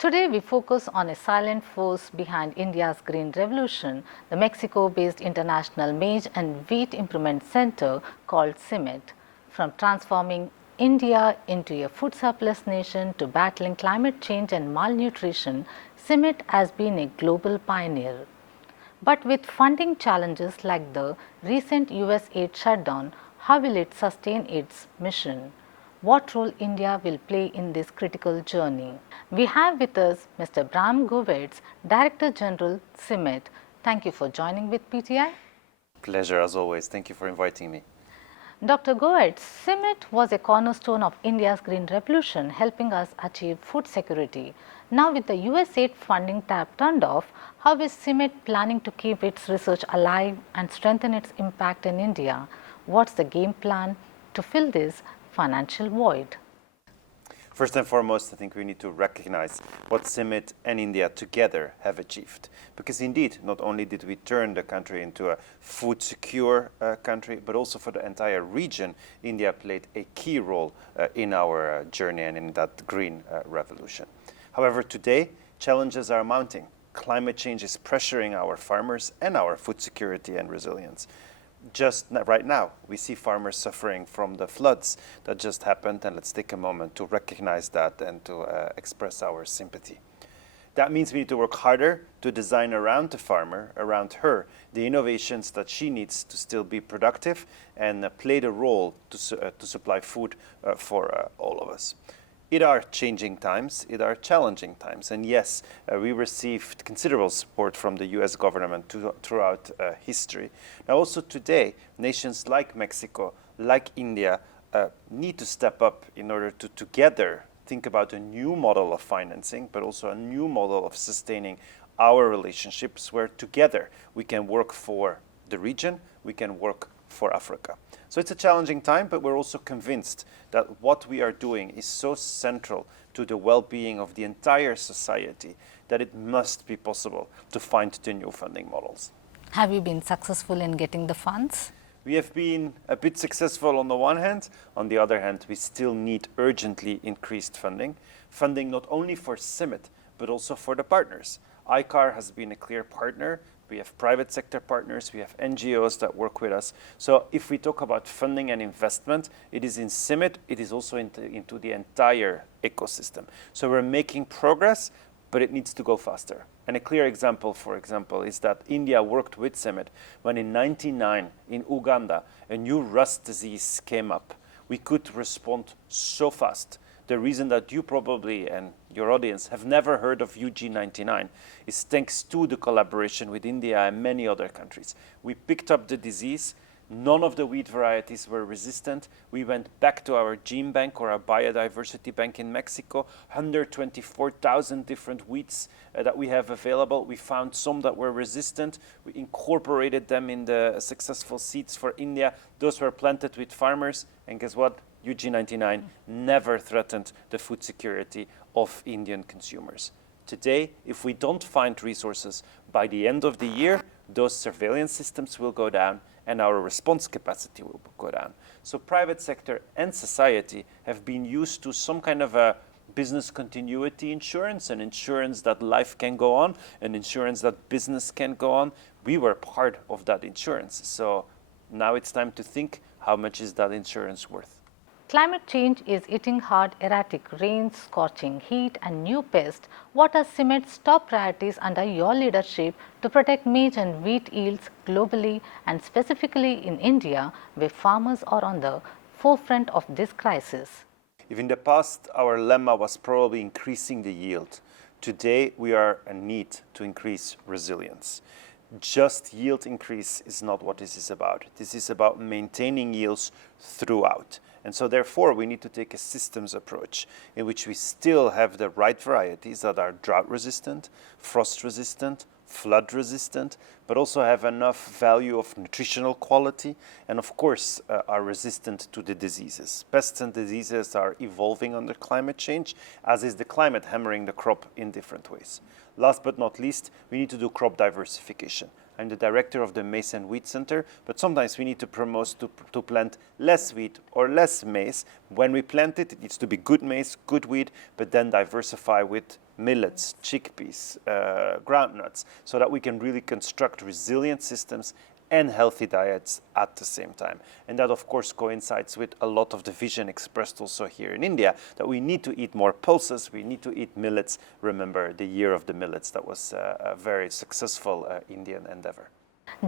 Today we focus on a silent force behind India's green revolution, the Mexico-based International Maize and Wheat Improvement Center called CIMMYT. From transforming India into a food surplus nation to battling climate change and malnutrition, CIMMYT has been a global pioneer. But with funding challenges like the recent US aid shutdown, how will it sustain its mission? What role India will play in this critical journey? We have with us Mr. Bram Govaerts, Director General, CIMMYT. Thank you for joining with PTI. Pleasure as always. Thank you for inviting me. Dr. Govaerts, CIMMYT was a cornerstone of India's green revolution, helping us achieve food security. Now with the US aid funding tap turned off, how is CIMMYT planning to keep its research alive and strengthen its impact in India? What's the game plan to fill this financial void? First and foremost, I think we need to recognize what CIMMYT and India together have achieved. Because indeed, not only did we turn the country into a food secure country, but also for the entire region, India played a key role in our journey and in that green revolution. However, today, challenges are mounting. Climate change is pressuring our farmers and our food security and resilience. Just right now, we see farmers suffering from the floods that just happened, and let's take a moment to recognize that and to express our sympathy. That means we need to work harder to design around the farmer, around her, the innovations that she needs to still be productive and play the role to supply food for all of us. It are changing times, it are challenging times, and yes, we received considerable support from the US government throughout history. Now also today, nations like Mexico, like India, need to step up in order to together think about a new model of financing, but also a new model of sustaining our relationships where together we can work for the region, we can work for Africa. So it's a challenging time, but we're also convinced that what we are doing is so central to the well-being of the entire society that it must be possible to find the new funding models. Have you been successful in getting the funds? We have been a bit successful on the one hand. On the other hand, we still need urgently increased funding. Funding not only for CIMMYT, but also for the partners. ICAR has been a clear partner. We have private sector partners, we have NGOs that work with us. So if we talk about funding and investment, it is in CIMMYT, it is also into the entire ecosystem. So we're making progress, but it needs to go faster. And a clear example, for example, is that India worked with CIMMYT when in 1999 in Uganda, a new rust disease came up. We could respond so fast. The reason that you probably and your audience have never heard of UG99 is thanks to the collaboration with India and many other countries. We picked up the disease. None of the wheat varieties were resistant. We went back to our gene bank or our biodiversity bank in Mexico, 124,000 different wheats that we have available. We found some that were resistant. We incorporated them in the successful seeds for India. Those were planted with farmers, and guess what? UG99 never threatened the food security of Indian consumers. Today, if we don't find resources by the end of the year, those surveillance systems will go down and our response capacity will go down. So private sector and society have been used to some kind of a business continuity insurance, an insurance that life can go on, an insurance that business can go on. We were part of that insurance. So now it's time to think, how much is that insurance worth? Climate change is hitting hard. Erratic rains, scorching heat and new pests. What are CIMMYT's top priorities under your leadership to protect maize and wheat yields globally and specifically in India, where farmers are on the forefront of this crisis? If in the past our lemma was probably increasing the yield, today we are in need to increase resilience. Just yield increase is not what this is about. This is about maintaining yields throughout. And so therefore we need to take a systems approach in which we still have the right varieties that are drought resistant, frost resistant, flood resistant, but also have enough value of nutritional quality and of course are resistant to the diseases. Pests and diseases are evolving under climate change, as is the climate hammering the crop in different ways. Last but not least, we need to do crop diversification. I'm the director of the Maize and Wheat Center, but sometimes we need to promote to plant less wheat or less maize. When we plant it, it needs to be good maize, good wheat, but then diversify with millets, chickpeas, groundnuts, so that we can really construct resilient systems and healthy diets at the same time. And that, of course, coincides with a lot of the vision expressed also here in India, that we need to eat more pulses, we need to eat millets. Remember the year of the millets, that was a very successful Indian endeavor.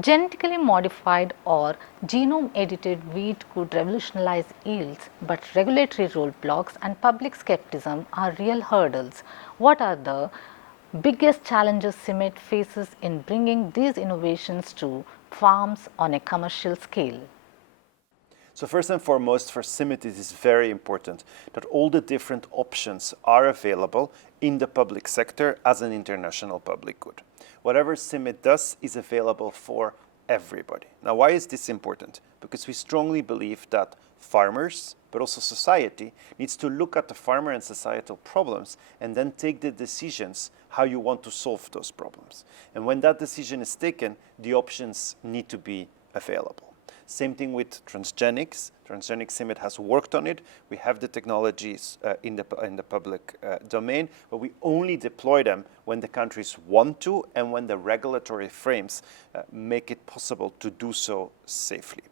Genetically modified or genome edited wheat could revolutionize yields, but regulatory roadblocks and public skepticism are real hurdles. What are the biggest challenges CIMMYT faces in bringing these innovations to farms on a commercial scale? So first and foremost, for CIMMYT, it is very important that all the different options are available in the public sector as an international public good. Whatever CIMMYT does is available for everybody. Now, why is this important? Because we strongly believe that farmers, but also society, needs to look at the farmer and societal problems and then take the decisions how you want to solve those problems. And when that decision is taken, the options need to be available. Same thing with transgenics. Transgenic CIMMYT has worked on it. We have the technologies in the public domain, but we only deploy them when the countries want to and when the regulatory frames make it possible to do so safely.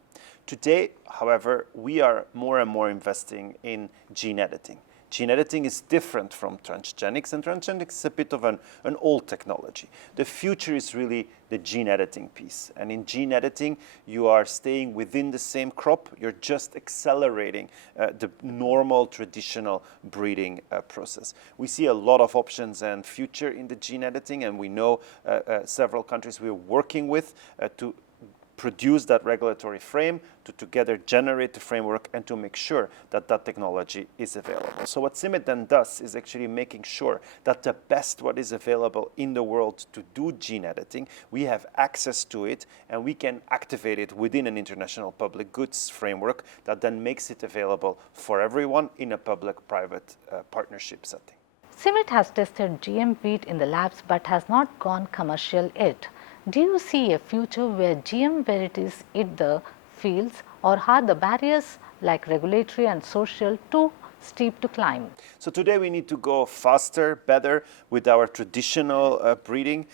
Today, however, we are more and more investing in gene editing. Gene editing is different from transgenics, and transgenics is a bit of an old technology. The future is really the gene editing piece. And in gene editing, you are staying within the same crop, you're just accelerating the normal, traditional breeding process. We see a lot of options and future in the gene editing, and we know several countries we're working with to produce that regulatory frame, to together generate the framework and to make sure that that technology is available. So what CIMMYT then does is actually making sure that the best what is available in the world to do gene editing, we have access to it and we can activate it within an international public goods framework that then makes it available for everyone in a public-private partnership setting. CIMMYT has tested GM wheat in the labs but has not gone commercial yet. Do you see a future where GM varieties hit the fields, or are the barriers like regulatory and social too steep to climb? So today we need to go faster, better with our traditional breeding,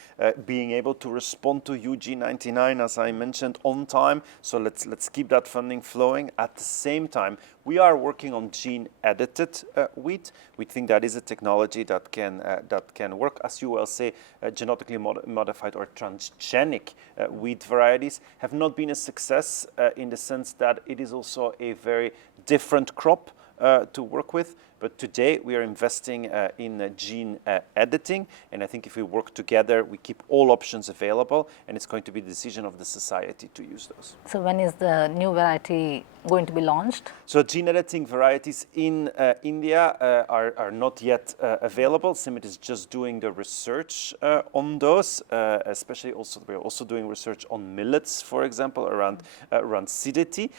being able to respond to UG99, as I mentioned, on time. So let's keep that funding flowing. At the same time, we are working on gene-edited wheat. We think that is a technology that can work, as you well say, genetically modified or transgenic wheat varieties have not been a success in the sense that it is also a very different crop to work with. But today we are investing in gene editing, and I think if we work together, we keep all options available, and it's going to be the decision of the society to use those. So when is the new variety going to be launched? So gene editing varieties in India are not yet available. CIMMYT is just doing the research on those, especially also we're also doing research on millets, for example, around rancidity.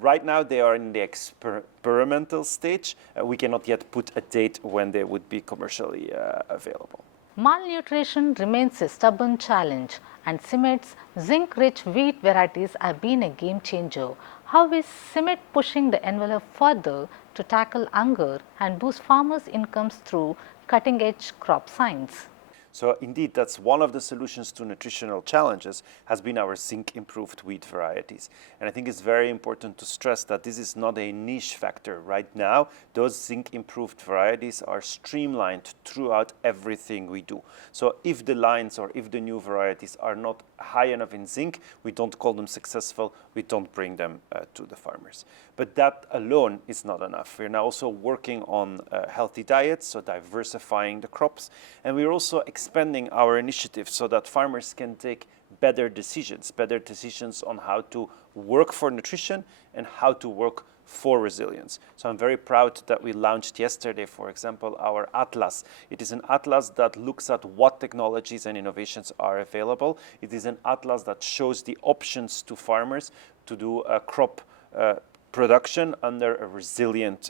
Right now they are in the experimental stage. We cannot yet put a date when they would be commercially available. Malnutrition remains a stubborn challenge, and CIMMYT's zinc-rich wheat varieties have been a game changer. How is CIMMYT pushing the envelope further to tackle hunger and boost farmers' incomes through cutting-edge crop science? So indeed, that's one of the solutions to nutritional challenges has been our zinc-improved wheat varieties. And I think it's very important to stress that this is not a niche factor. Right now, those zinc-improved varieties are streamlined throughout everything we do. So if the lines or if the new varieties are not high enough in zinc, we don't call them successful, we don't bring them to the farmers. But that alone is not enough. We're now also working on healthy diets, so diversifying the crops. And we're also expanding our initiatives so that farmers can take better decisions on how to work for nutrition and how to work for resilience. So I'm very proud that we launched yesterday, for example, our atlas. It is an atlas that looks at what technologies and innovations are available. It is an atlas that shows the options to farmers to do a crop production under a resilient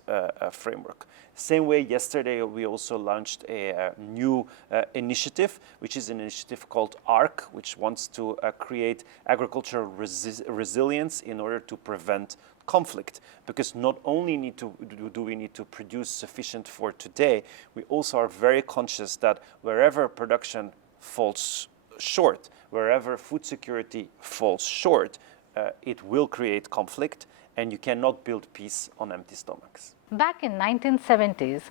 framework. Same way, yesterday we also launched a new initiative, which is an initiative called ARC, which wants to create agricultural resilience in order to prevent conflict. Because not only do we need to produce sufficient for today, we also are very conscious that wherever production falls short, wherever food security falls short, it will create conflict, and you cannot build peace on empty stomachs. Back in 1970s,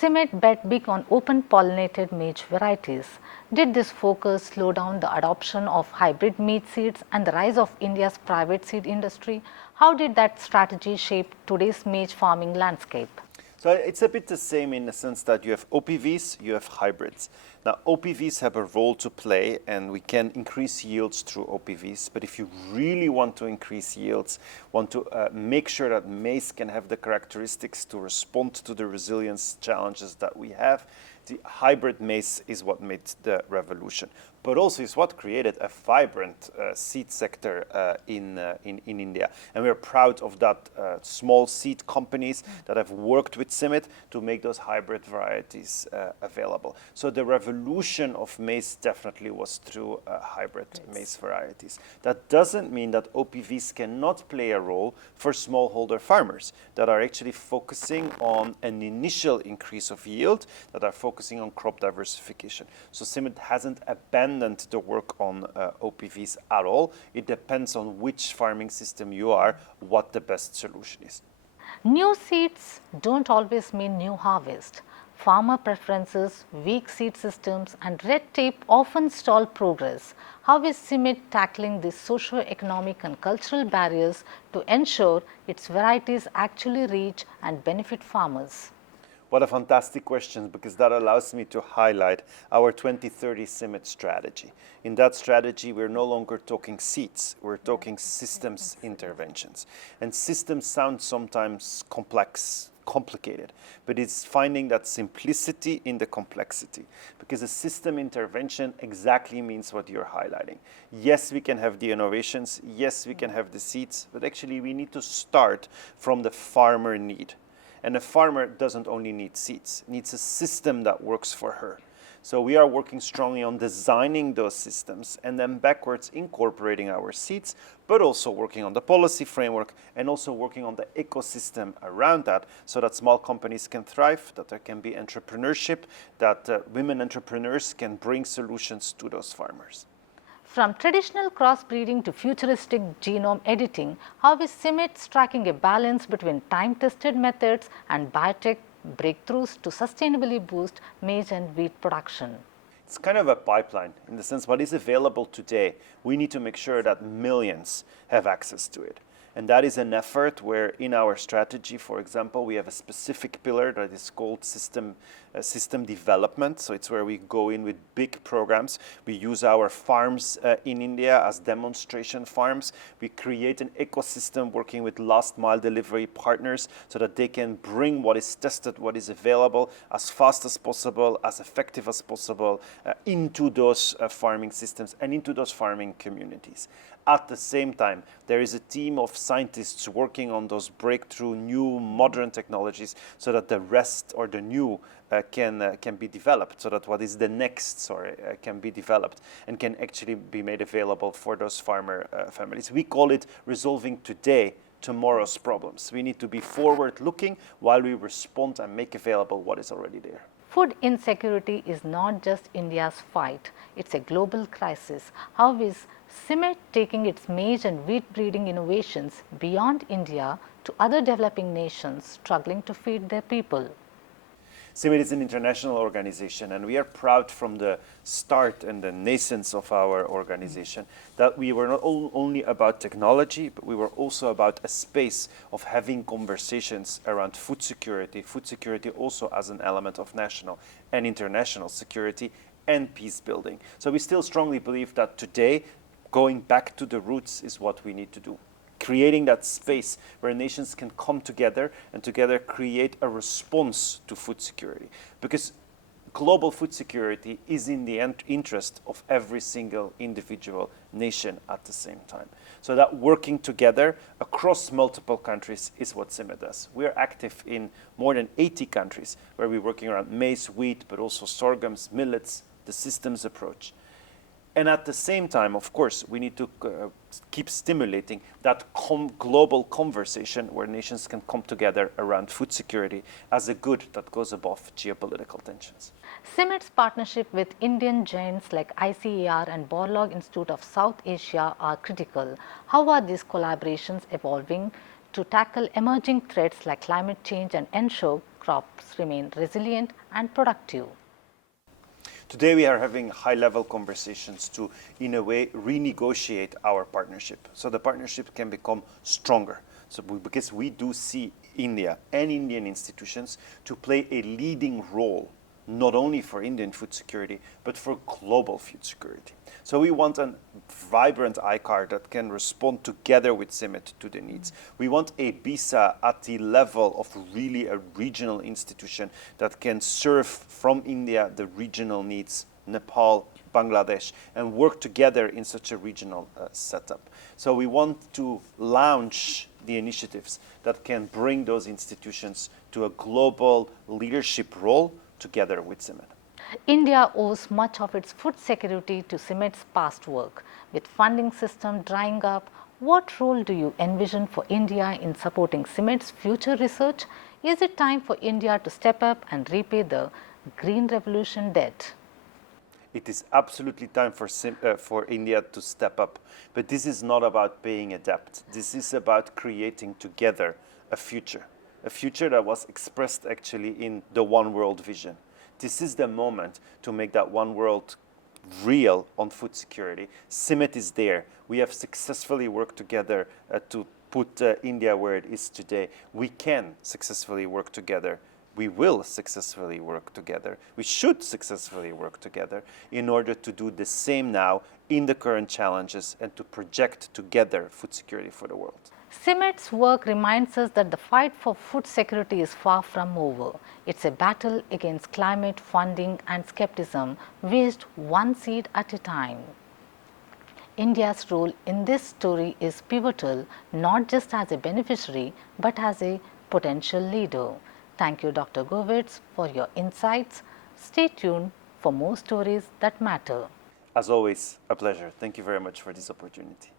CIMMYT bet big on open-pollinated maize varieties. Did this focus slow down the adoption of hybrid maize seeds and the rise of India's private seed industry? How did that strategy shape today's maize farming landscape? So it's a bit the same in the sense that you have OPVs, you have hybrids. Now OPVs have a role to play, and we can increase yields through OPVs, but if you really want to increase yields, want to make sure that maize can have the characteristics to respond to the resilience challenges that we have, the hybrid maize is what made the revolution, but also is what created a vibrant seed sector in India. And we're proud of that small seed companies that have worked with CIMMYT to make those hybrid varieties available. So the revolution of maize definitely was through hybrid maize varieties. That doesn't mean that OPVs cannot play a role for smallholder farmers that are actually focusing on an initial increase of yield, that are focusing on crop diversification. So CIMMYT hasn't abandoned the work on OPVs at all. It depends on which farming system you are, what the best solution is. New seeds don't always mean new harvest. Farmer preferences, weak seed systems and red tape often stall progress. How is CIMMYT tackling these socio-economic and cultural barriers to ensure its varieties actually reach and benefit farmers? What a fantastic question, because that allows me to highlight our 2030 CIMMYT strategy. In that strategy, we're no longer talking seeds, we're talking systems interventions. And systems sound sometimes complicated, but it's finding that simplicity in the complexity, because a system intervention exactly means what you're highlighting. Yes, we can have the innovations, yes, we can have the seeds, but actually we need to start from the farmer need. And a farmer doesn't only need seeds, needs a system that works for her. So we are working strongly on designing those systems and then backwards incorporating our seeds, but also working on the policy framework and also working on the ecosystem around that, so that small companies can thrive, that there can be entrepreneurship, that women entrepreneurs can bring solutions to those farmers. From traditional crossbreeding to futuristic genome editing, how is CIMMYT striking a balance between time-tested methods and biotech breakthroughs to sustainably boost maize and wheat production? It's kind of a pipeline in the sense what is available today, we need to make sure that millions have access to it. And that is an effort where in our strategy, for example, we have a specific pillar that is called system development. So it's where we go in with big programs. We use our farms in India as demonstration farms. We create an ecosystem working with last mile delivery partners so that they can bring what is tested, what is available as fast as possible, as effective as possible into those farming systems and into those farming communities. At the same time, there is a team of scientists working on those breakthrough new modern technologies so that the rest or the new can be developed, so that what is the next can be developed and can actually be made available for those farmer families. We call it resolving today tomorrow's problems. We need to be forward looking while we respond and make available what is already there. Food insecurity is not just India's fight, it's a global crisis. How is CIMMYT taking its maize and wheat breeding innovations beyond India to other developing nations struggling to feed their people? CIMMYT is an international organization, and we are proud from the start and the nascence of our organization that we were not only about technology, but we were also about a space of having conversations around food security also as an element of national and international security and peace building. So we still strongly believe that today, going back to the roots is what we need to do. Creating that space where nations can come together and together create a response to food security. Because global food security is in the interest of every single individual nation at the same time. So that working together across multiple countries is what CIMMYT does. We are active in more than 80 countries where we're working around maize, wheat, but also sorghums, millets, the systems approach. And at the same time, of course, we need to keep stimulating that global conversation where nations can come together around food security as a good that goes above geopolitical tensions. CIMMYT's partnership with Indian giants like ICAR and Borlaug Institute of South Asia are critical. How are these collaborations evolving to tackle emerging threats like climate change and ensure crops remain resilient and productive? Today we are having high-level conversations to, in a way, renegotiate our partnership so the partnership can become stronger. So because we do see India and Indian institutions to play a leading role, not only for Indian food security, but for global food security. So we want a vibrant ICAR that can respond together with CIMMYT to the needs. We want a BISA at the level of really a regional institution that can serve from India the regional needs, Nepal, Bangladesh, and work together in such a regional setup. So we want to launch the initiatives that can bring those institutions to a global leadership role together with CIMMYT. India owes much of its food security to CIMMYT's past work. With funding system drying up, what role do you envision for India in supporting CIMMYT's future research? Is it time for India to step up and repay the Green Revolution debt? It is absolutely time for India to step up. But this is not about paying a debt. This is about creating together a future that was expressed actually in the One World vision. This is the moment to make that one world real on food security. CIMMYT is there. We have successfully worked together to put India where it is today. We can successfully work together. We will successfully work together. We should successfully work together in order to do the same now in the current challenges and to project together food security for the world. CIMMYT's work reminds us that the fight for food security is far from over. It's a battle against climate, funding and skepticism waged one seed at a time. India's role in this story is pivotal, not just as a beneficiary, but as a potential leader. Thank you, Dr. Govaerts, for your insights. Stay tuned for more stories that matter. As always, a pleasure. Thank you very much for this opportunity.